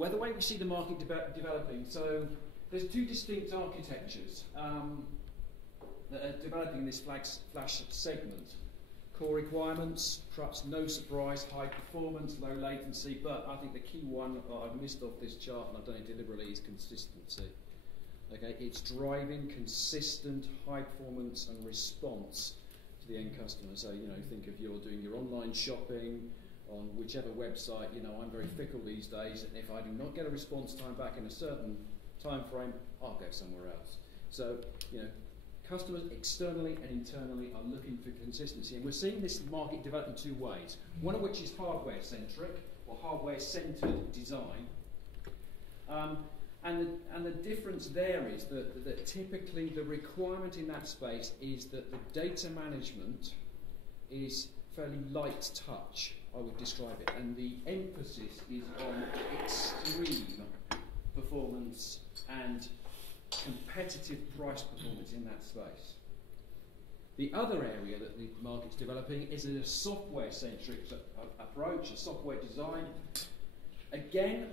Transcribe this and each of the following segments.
well, the way we see the market developing, so there's two distinct architectures that are developing this Flash segment. Core requirements, perhaps no surprise, high performance, low latency, but I think the key one that I've missed off this chart, and I've done it deliberately, is consistency. Okay, it's driving consistent high performance and response to the end customer. So, you know, think if you're doing your online shopping on whichever website, you know, I'm very fickle these days, and if I do not get a response time back in a certain time frame, I'll go somewhere else. So, you know, customers externally and internally are looking for consistency, and we're seeing this market develop in two ways. One of which is hardware-centric, or hardware-centered design. And the difference there is that typically the requirement in that space is that the data management is fairly light touch, I would describe it, and the emphasis is on extreme performance and competitive price performance in that space. The other area that the market's developing is a software-centric approach, a software design. Again,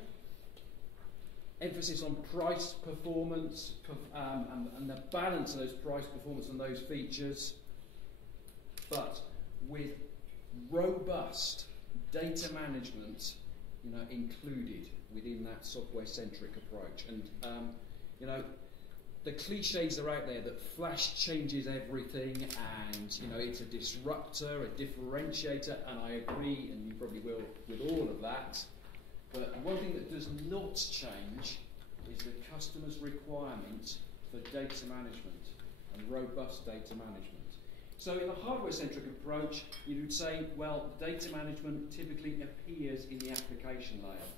emphasis on price performance and the balance of those price performance and those features, but with robust data management, you know, included within that software-centric approach. And you know, the cliches are out there that Flash changes everything, and you know, it's a disruptor, a differentiator, and I agree, and you probably will, with all of that. But one thing that does not change is the customer's requirement for data management and robust data management. So in a hardware-centric approach, you would say, well, data management typically appears in the application layer,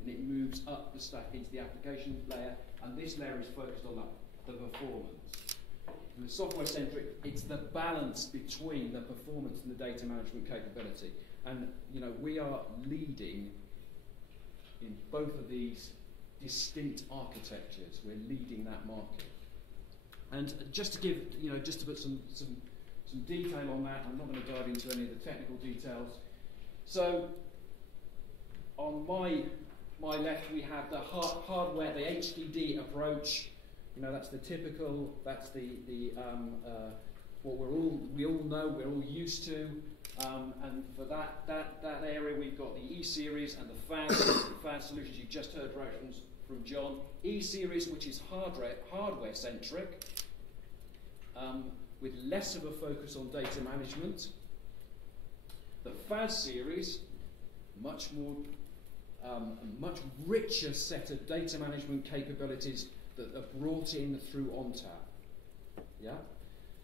and it moves up the stack into the application layer, and this layer is focused on the performance. In the software-centric, it's the balance between the performance and the data management capability. And you know, we are leading in both of these distinct architectures. We're leading that market. And just to give, you know, just to put some detail on that, I'm not going to dive into any of the technical details. So on my left, we have the hardware, the HDD approach. You know, that's the typical, that's what we all know, we're all used to. And for that area, we've got the E-Series and the FAS solutions. You just heard reference from John. E-Series, which is hardware-centric, with less of a focus on data management. The FAS series, much more, a much richer set of data management capabilities that are brought in through Ontapp. Yeah.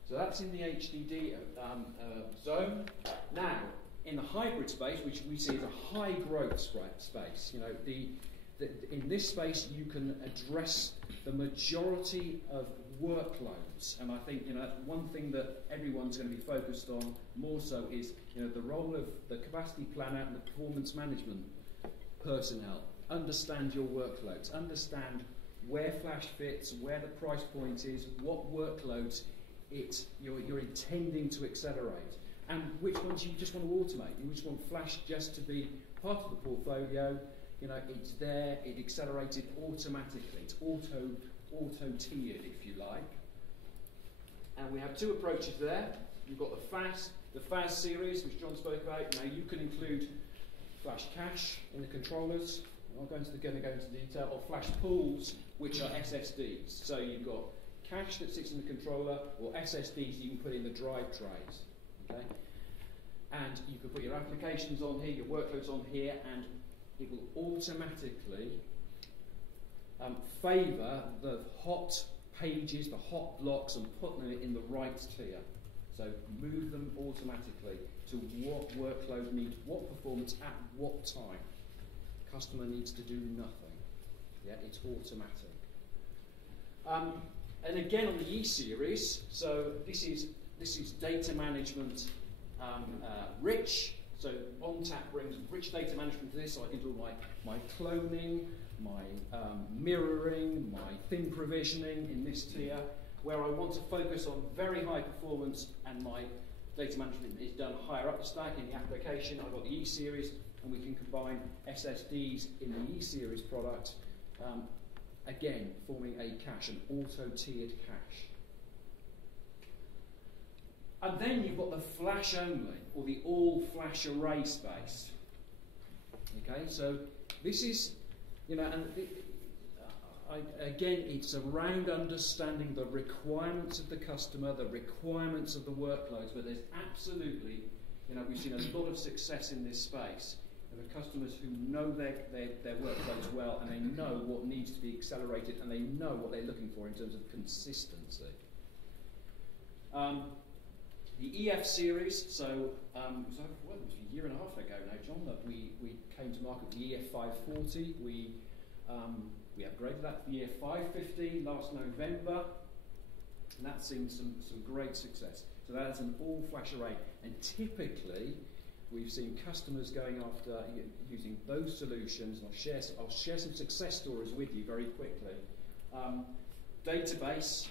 So that's in the HDD zone. Now, in the hybrid space, which we see as a high growth space, you know, in this space you can address the majority of workloads, and I think, you know, one thing that everyone's going to be focused on more so is, you know, the role of the capacity planner and the performance management personnel. Understand your workloads, understand where Flash fits, where the price point is, what workloads you're intending to accelerate, and which ones you just want to automate. You just want Flash just to be part of the portfolio. You know, it's there, it accelerated automatically. It's auto-tiered, if you like. And we have two approaches there. You've got the FAS series, which John spoke about. Now you can include Flash cache in the controllers. I'm not going to go into detail. Or Flash pools, which are SSDs. So you've got cache that sits in the controller, or SSDs you can put in the drive trays. Okay? And you can put your applications on here, your workloads on here, and it will automatically favour the hot pages, the hot blocks, and put them in the right tier. So move them automatically to what workload needs what performance at what time. Customer needs to do nothing. Yeah, it's automatic. And again on the E-Series, so this is data management rich. So Ontapp brings rich data management to this, so I can do my cloning, my mirroring, my thin provisioning in this tier. Where I want to focus on very high performance and my data management is done higher up the stack in the application, I've got the E-Series. and we can combine SSDs in the E-series product, again forming a cache, an auto-tiered cache. And then you've got the flash only, or the all-flash array space. Okay, so this is, you know, and again, it's around understanding the requirements of the customer, the requirements of the workloads, but there's absolutely, you know, we've seen a lot of success in this space. There are customers who know their workloads well, and they know what needs to be accelerated, and they know what they're looking for in terms of consistency. The EF series, so it was a year and a half ago now, John, that we came to market with the EF 540. We upgraded that to the EF 550 last November, and that's seen some great success. So that's an all-flash array, and typically we've seen customers going after using those solutions, and I'll share some success stories with you very quickly. Database,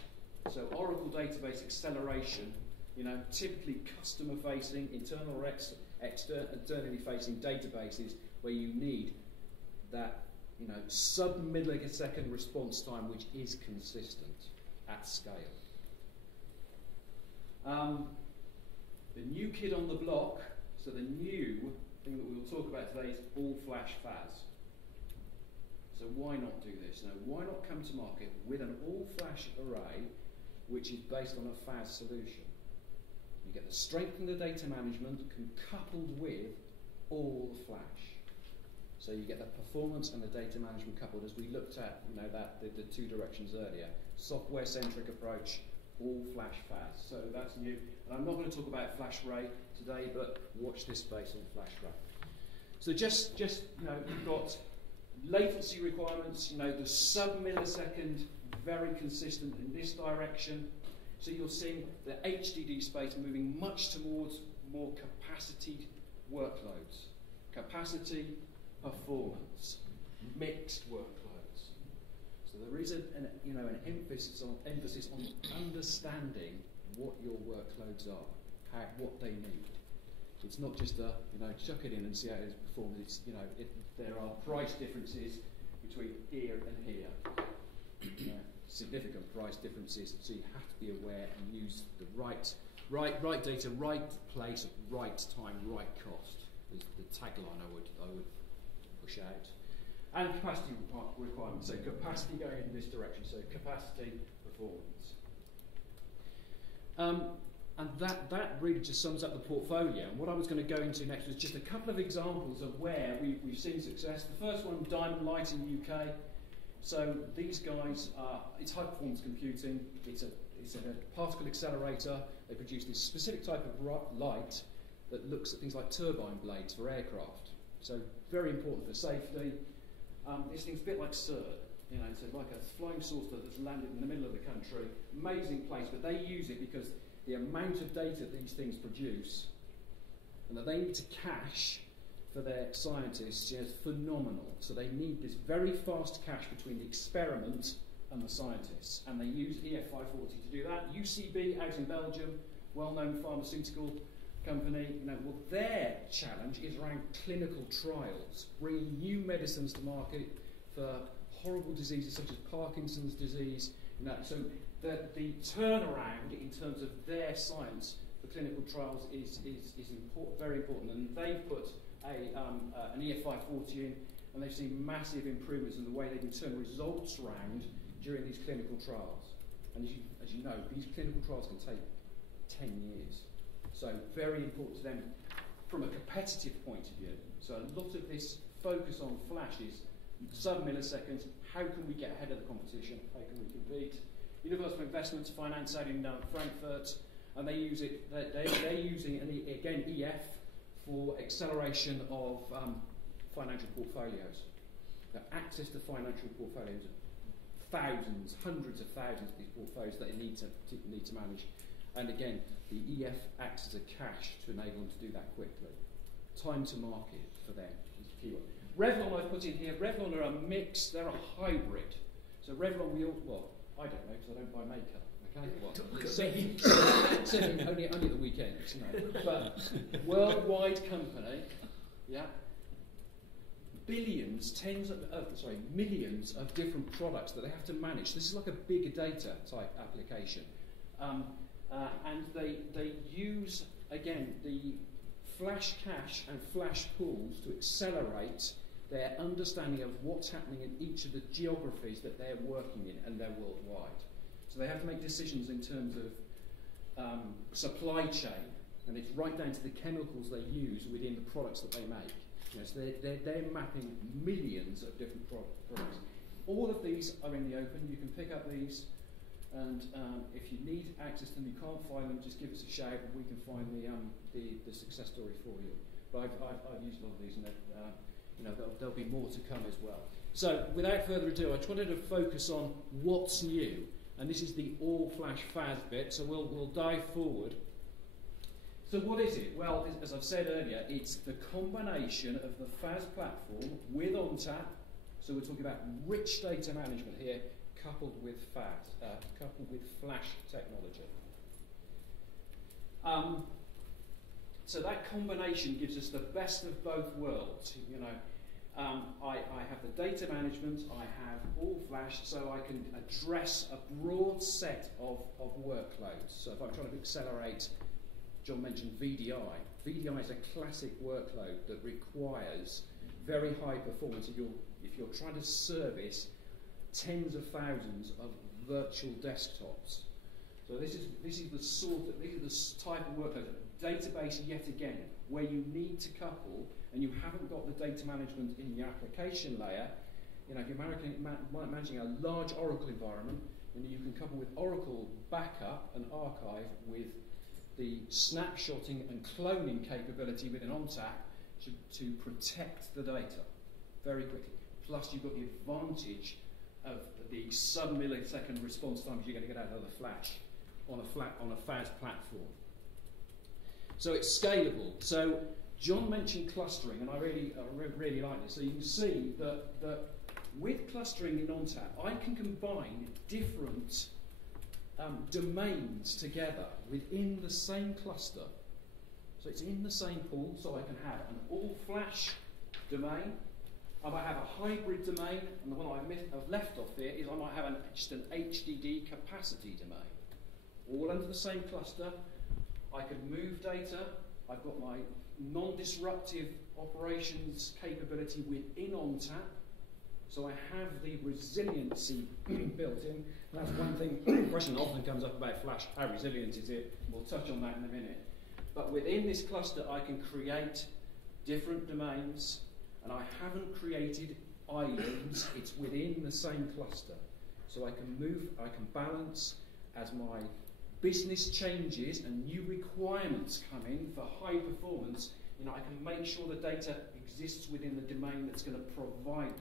so Oracle database acceleration, you know, typically customer-facing, internal or externally facing databases where you need that, you know, sub-millisecond response time which is consistent at scale. The new kid on the block, so the new thing that we'll talk about today is all-flash FAS. So why not do this? Now, why not come to market with an all-flash array which is based on a FAS solution? You get the strength in the data management coupled with all flash. So you get the performance and the data management coupled, as we looked at, you know, the two directions earlier. Software-centric approach, all flash FAS. So that's new. And I'm not going to talk about FlashRay today, but watch this space on FlashRay. So just you know, we've got latency requirements, you know, the sub-millisecond, very consistent in this direction. So you're seeing the HDD space moving much towards more capacity workloads. Capacity, performance, mixed workloads. So there is an emphasis on understanding what your workloads are, what they need. It's not just a, you know, chuck it in and see how it performs. It's, you know, there are price differences between here and here. You know, significant price differences, so you have to be aware and use the right data, right place, right time, right cost is the tagline I would push out. And capacity requirements, so capacity going in this direction, so capacity, performance. And that really just sums up the portfolio. And what I was going to go into next was just a couple of examples of where we've seen success. The first one, Diamond Light in the UK. So these guys it's high performance computing, it's a particle accelerator. They produce this specific type of light that looks at things like turbine blades for aircraft. So very important for safety. This thing's a bit like CERN, you know, it's like a flying saucer that's landed in the middle of the country. Amazing place, but they use it because the amount of data these things produce and that they need to cache for their scientists is phenomenal. So they need this very fast cache between the experiment and the scientists, and they use EF 540 to do that. UCB out in Belgium, well-known pharmaceutical company, you know, well, their challenge is around clinical trials, bringing new medicines to market for horrible diseases such as Parkinson's disease. You know, so the turnaround in terms of their science for clinical trials is very important, and they've put an EF 540 in, and they've seen massive improvements in the way they can turn results around during these clinical trials. And as you know, these clinical trials can take 10 years. So very important to them from a competitive point of view. So a lot of this focus on flash is sub-milliseconds. How can we get ahead of the competition? How can we compete? Universal Investments Finance out in Frankfurt, and they use it. They're using again EF for acceleration of financial portfolios. The access to financial portfolios, thousands, hundreds of thousands of these portfolios that they need to manage. And again, the EF acts as a cache to enable them to do that quickly. Time to market for them is the key one. Revlon I've put in here. Revlon are a mix, they're a hybrid. So Revlon, I don't know because I don't buy makeup. Okay, only at the weekends, you know. But worldwide company, yeah. millions of different products that they have to manage. This is like a big data type application. And they use, again, the flash cache and flash pools to accelerate their understanding of what's happening in each of the geographies that they're working in, and they're worldwide. So they have to make decisions in terms of supply chain, and it's right down to the chemicals they use within the products that they make. So they're mapping millions of different products. All of these are in the open. You can pick up these, and if you need access to them, you can't find them, just give us a shout, and we can find the success story for you. But I've used a lot of these, and there'll be more to come as well. So, without further ado, I just wanted to focus on what's new, and this is the all-flash FAS bit. So we'll dive forward. So what is it? Well, as I've said earlier, it's the combination of the FAS platform with Untitled. So we're talking about rich data management here, coupled with coupled with Flash technology. So that combination gives us the best of both worlds. I have the data management, I have all Flash, so I can address a broad set of workloads. So if I'm trying to accelerate, John mentioned VDI. VDI is a classic workload that requires very high performance if you're trying to service tens of thousands of virtual desktops. So this is the type of workload, database yet again, where you need to couple, and you haven't got the data management in your application layer. If you're managing a large Oracle environment, then you can couple with Oracle backup and archive with the snapshotting and cloning capability within Untitled to protect the data very quickly. Plus, you've got the advantage of the sub-millisecond response times you're going to get out of the Flash on a FAS platform. So it's scalable. So John mentioned clustering, and I really like this. So you can see that with clustering in Untitled, I can combine different domains together within the same cluster. So it's in the same pool, so I can have an all-flash domain. I might have a hybrid domain, and the one I've left off here is I might have just an HDD capacity domain. All under the same cluster. I can move data. I've got my non-disruptive operations capability within Untitled. So I have the resiliency built in. And that's one thing, the question often comes up about Flash, how resilient is it? We'll touch on that in a minute. But within this cluster, I can create different domains, and I haven't created islands, it's within the same cluster. So I can move, I can balance as my business changes and new requirements come in for high performance, I can make sure the data exists within the domain that's going to provide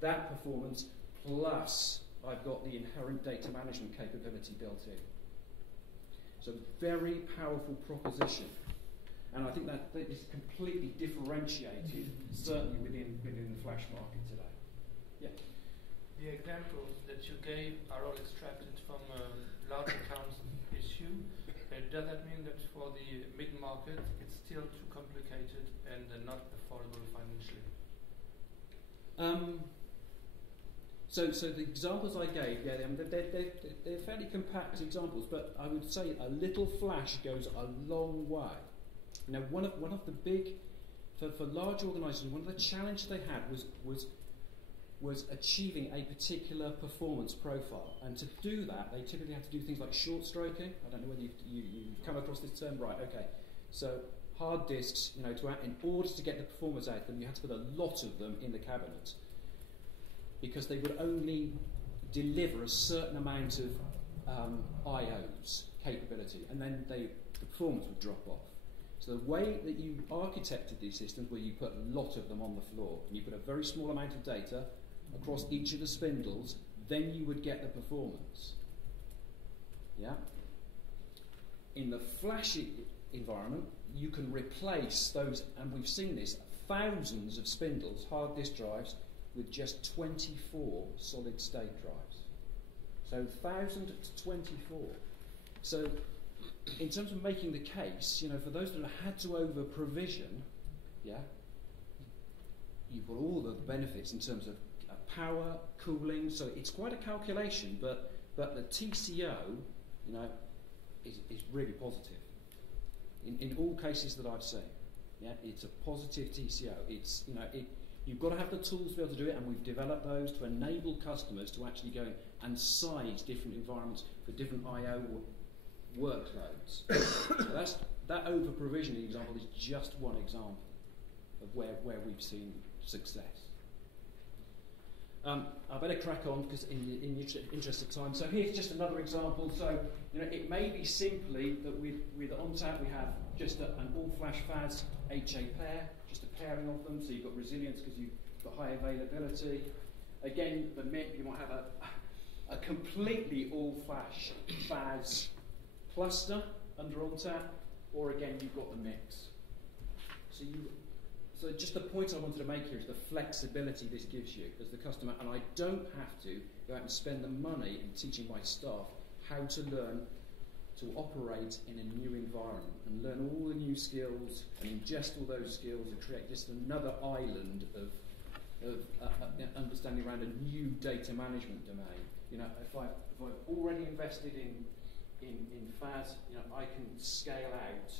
that performance, plus I've got the inherent data management capability built in. So very powerful proposition. And I think that is completely differentiated, certainly within the Flash market today. Yeah. The examples that you gave are all extracted from large accounts issue. Does that mean that for the mid-market it's still too complicated and not affordable financially? So the examples I gave, yeah, they're fairly compact examples, but I would say a little Flash goes a long way. One of the big, for large organisations, one of the challenges they had was achieving a particular performance profile, and to do that, they typically have to do things like short stroking. I don't know whether you've come across this term, right? Okay, so hard disks, in order to get the performance out of them, you had to put a lot of them in the cabinet, because they would only deliver a certain amount of IOs capability, and then the performance would drop off. So the way that you architected these systems, where you put a lot of them on the floor, and you put a very small amount of data across each of the spindles, then you would get the performance. Yeah. In the Flash environment, you can replace those, and we've seen this, thousands of spindles, hard disk drives, with just 24 solid state drives. So 1,000 to 24. So in terms of making the case, for those that have had to over provision, yeah, you've got all the benefits in terms of power, cooling. So it's quite a calculation, but the TCO, you know, is really positive in all cases that I've seen. Yeah, it's a positive TCO. It's, you know, you've got to have the tools to be able to do it, and we've developed those to enable customers to actually go and size different environments for different I/O workloads. So that over-provisioning example is just one example of where we've seen success. I better crack on because in the interest of time. So here's just another example. So, you know, it may be simply that with Untitled we have just an all-flash FAS HA pair, just a pairing of them. So you've got resilience because you've got high availability. Again, the MIP, you might have a completely all-flash FAS cluster under Untitled, or again you've got the mix. So just the point I wanted to make here is the flexibility this gives you as the customer, and I don't have to go out and spend the money in teaching my staff how to learn to operate in a new environment and learn all the new skills and ingest all those skills and create just another island of understanding around a new data management domain. You know, if I've already invested in FAS, you know, I can scale out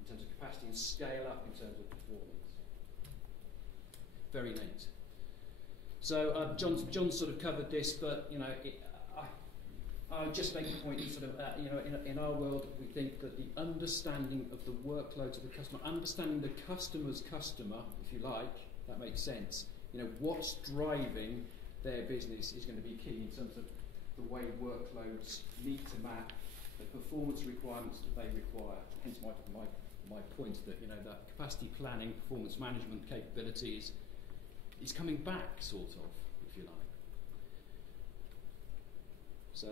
in terms of capacity and scale up in terms of performance. Very neat. So John sort of covered this, but you know, I'll just make the point. Sort of, you know, in our world, we think that the understanding of the workloads of the customer, understanding the customer's customer, if you like, that makes sense. You know, what's driving their business is going to be key in terms of the way workloads need to map the performance requirements that they require. Hence my point that, you know, that capacity planning, performance management capabilities is coming back, sort of, if you like. So,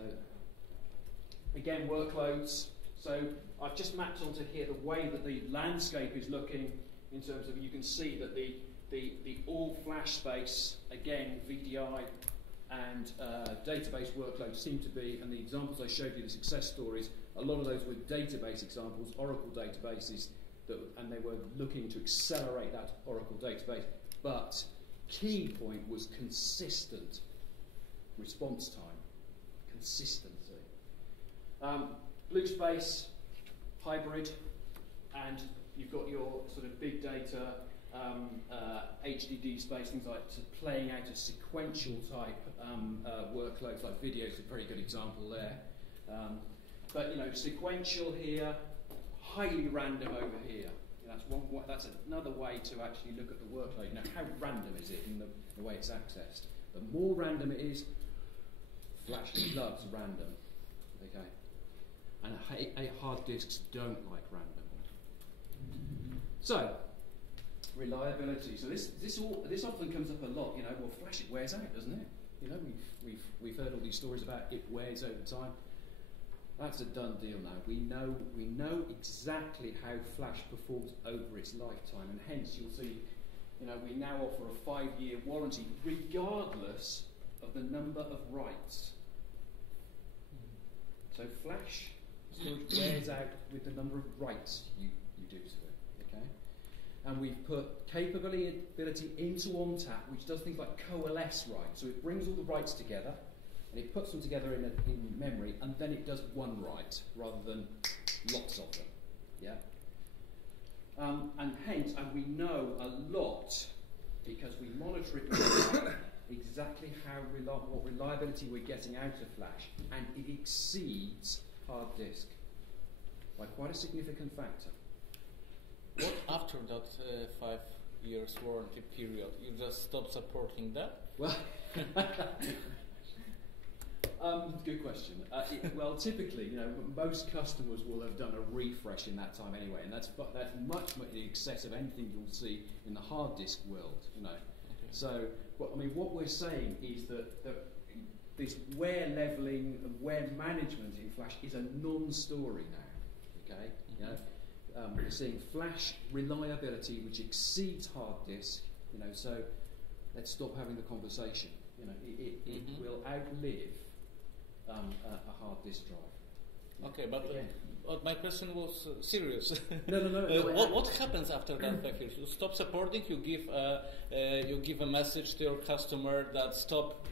again, workloads. So I've just mapped onto here the way that the landscape is looking in terms of, you can see that the all-flash space, again, VDI and database workloads seem to be, and the examples I showed you, the success stories, a lot of those were database examples, Oracle databases, and they were looking to accelerate that Oracle database. But key point was consistent response time, consistency. Blue space, hybrid, and you've got your sort of big data, HDD space, things like playing out a sequential type workloads like video is a very good example there. But you know, sequential here, highly random over here. That's another way to actually look at the workload. You know, how random is it in the way it's accessed? The more random it is, Flash loves random. Okay, and hard disks don't like random. So, reliability. So this often comes up a lot. You know, well, Flash, it wears out, doesn't it? You know, we've heard all these stories about it wears over time. That's a done deal now. We know exactly how Flash performs over its lifetime, and hence you'll see, you know, we now offer a 5-year warranty regardless of the number of writes. So Flash storage wears out with the number of writes you do to it. Okay, and we've put capability into ONTAP, which does things like coalesce writes. So it brings all the writes together, and it puts them together in memory, and then it does one write rather than lots of them. Yeah. And hence, and we know a lot because we monitor it exactly what reliability we're getting out of Flash, and it exceeds hard disk by quite a significant factor. What after that 5 years warranty period? You just stop supporting that? Well. Good question. Well, typically, you know, most customers will have done a refresh in that time anyway, and that's much in excess of anything you'll see in the hard disk world. You know, okay. So what we're saying is that this wear leveling and wear management in Flash is a non-story now. Okay, you know, we're seeing Flash reliability which exceeds hard disk. You know, so let's stop having the conversation. You know, it will outlive a hard disk drive. Okay, but my question was serious. No. What happens after that 5 years? You stop supporting. You give a message to your customer that stop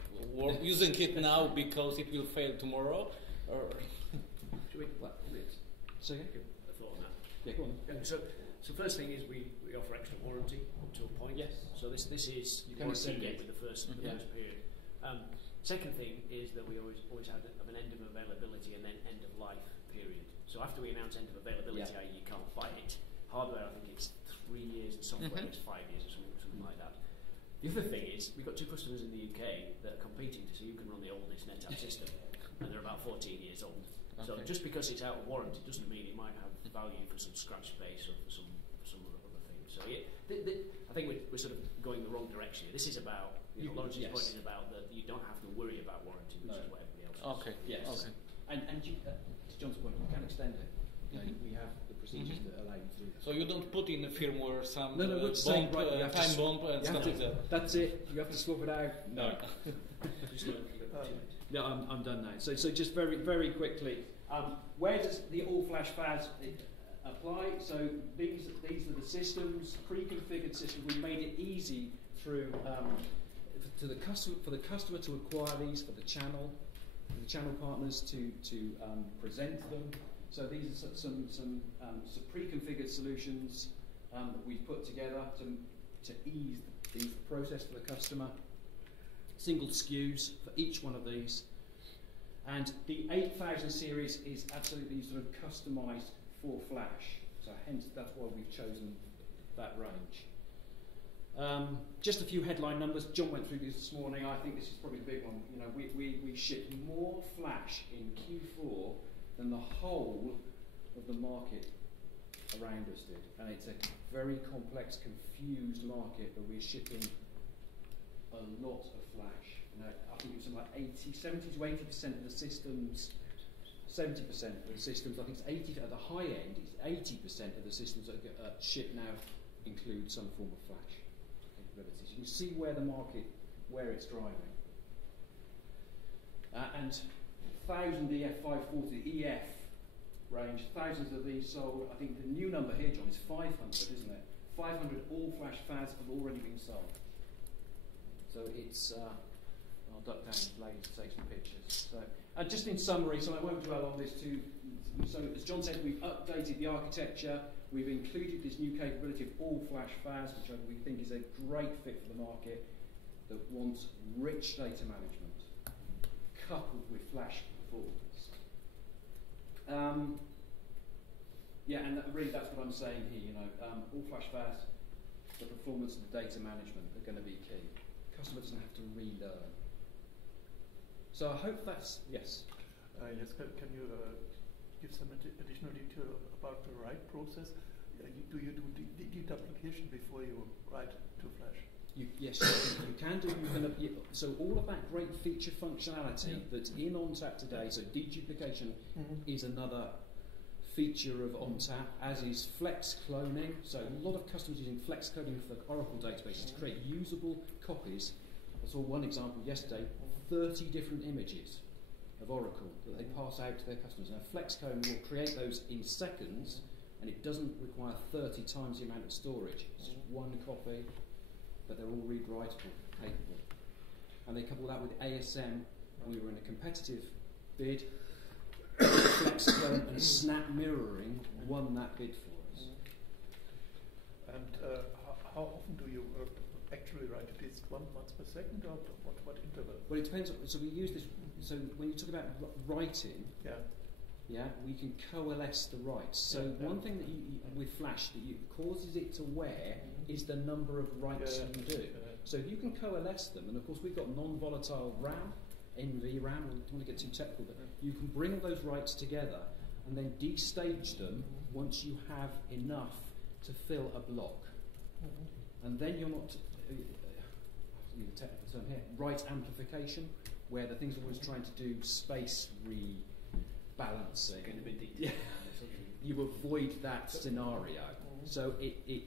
using it now because it will fail tomorrow. Or should we? So yeah. A thought on that. Yeah, go on. So first thing is we offer extra warranty up to a point. Yes. So this is you can warranty extend it with the first period. Second thing is that we always had an end of availability and then end of life period. So after we announce end of availability, i.e. you can't buy it. Hardware, I think it's 3 years, and software is 5 years or something like that. The other thing is we've got 2 customers in the UK that are competing to see who can run the oldest Netapp system, and they're about 14 years old. Okay. So just because it's out of warranty doesn't mean it might have value for some scratch space or for some other things. So I think we're sort of going the wrong direction here. This is about Laurence's point is about that you don't have to worry about warranty, which is what everybody else does. Okay. Yes. Okay. And you, to John's point, you can extend it. We have the procedures that allow you to do that. So you don't put in the firmware some time bomb and stuff like that. That's it. You have to swap it out. No. No, I'm done now. So just very, very quickly, where does the all-flash FAS apply? So these are the systems, pre-configured systems. We made it easy through for the customer to acquire these, for the channel partners to present them. So these are some pre-configured solutions that we've put together to ease the process for the customer. Single SKUs for each one of these, and the 8000 series is absolutely sort of customised for Flash. So hence that's why we've chosen that range. Just a few headline numbers. John went through this morning. I think this is probably the big one. We shipped more Flash in Q4 than the whole of the market around us did, and it's a very complex, confused market, but we're shipping a lot of Flash. I think it was something like 70 to 80% of the systems. 70% of the systems. I think it's 80 at the high end. It's 80% of the systems that ship now include some form of Flash capabilities. You can see where it's driving. And 1000 EF540 EF range, thousands of these sold. I think the new number here, John, is 500, isn't it? 500 all-flash FAS have already been sold. So it's, I'll duck down and later to take some pictures. So, and just in summary, so I won't dwell on this too. So as John said, we've updated the architecture. We've included this new capability of all-flash FAS, which we think is a great fit for the market that wants rich data management coupled with Flash performance. And really that's what I'm saying here. All-flash FAS, the performance and the data management are going to be key. Customer doesn't have to relearn. So I hope that's yes. Yes. Can you give some additional detail about the write process? Do you do deduplication before you write to Flash? Yes, you can do. So all of that great feature functionality that's in ONTAP today. So deduplication is another feature of ONTAP, as is flex cloning. So a lot of customers using flex cloning for Oracle databases to create usable copies. I saw one example yesterday: 30 different images of Oracle that they pass out to their customers. Now, FlexCone will create those in seconds, and it doesn't require 30 times the amount of storage. It's just one copy, but they're all read-writable, capable. And they couple that with ASM, and we were in a competitive bid. FlexCone and Snap Mirroring won that bid for us. And how often do you actually write it? Is it once per second, or what interval? Well, it depends. So we use this. So when you talk about writing, we can coalesce the writes. So one thing that with Flash that causes it to wear is the number of writes you do. So you can coalesce them, and of course we've got non-volatile RAM, NVRAM. We don't want to get too technical, but you can bring those writes together and then destage them once you have enough to fill a block, and then you're not. The technical term here, write amplification, where the thing's always trying to do space rebalancing. You avoid that scenario. So it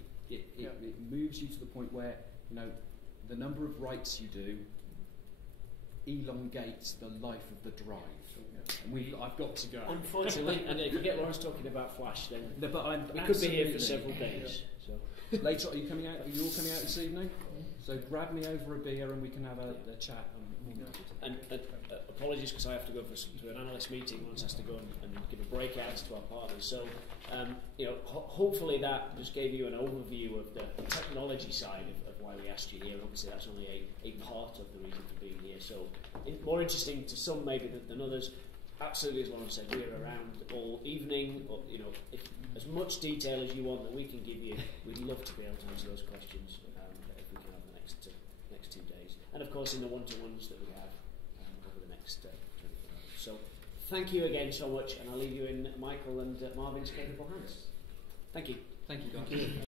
moves you to the point where the number of writes you do elongates the life of the drive. And I've got to go. Unfortunately, and if you get Laurence talking about Flash, then No, but we could be here for several days. So. Later, are you coming out? Are you all coming out this evening? So grab me over a beer and we can have a chat. And apologies because I have to go to an analyst meeting. Once has to go and give a breakout to our partners. So, hopefully that just gave you an overview of the technology side of why we asked you here. Obviously, that's only a part of the reason for being here. So, more interesting to some maybe than others. Absolutely, as Laurence said, we're around all evening. Or, if as much detail as you want that we can give you, we'd love to be able to answer those questions if we can have the next 2 days. And of course, in the one-to-ones that we have over the next 24 hours. So, thank you again so much, and I'll leave you in Michael and Marvin's capable hands. Thank you. Thank you, guys.